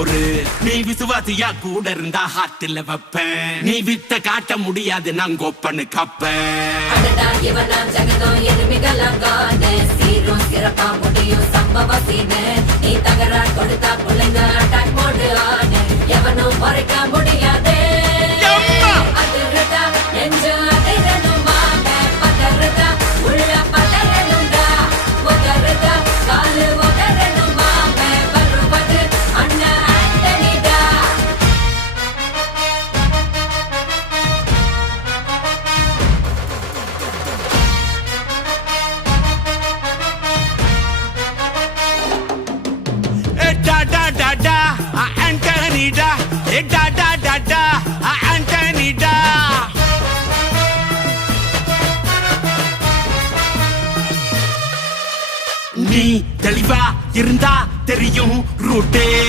பொறு. நீ விசுவாசியா கூட இருந்தா ஹார்ட்ல வைப்பேன். நீ வித்த காட்ட முடியாது நான் கோப்பனு கப்பேன். சீரும் சிறப்பா முடியும் சம்பவ சீனு. நீ தகராறு கொடுத்தா பிள்ளைங்க அட்டாக் மோடு ஆனு. எவனும் மறைக்க முடியாது. அதிருதா நெஞ்சு அதிரணுமாங்க. பதறுதா உள்ள பதறணுண்டா. உதறுதா காலு உதறணுமாங்க. வருவது அண்ணன் ஆண்டனிடா. Antonida, Antonida. நீ தெளிவா இருந்தா தெரியும் ரூட்டே.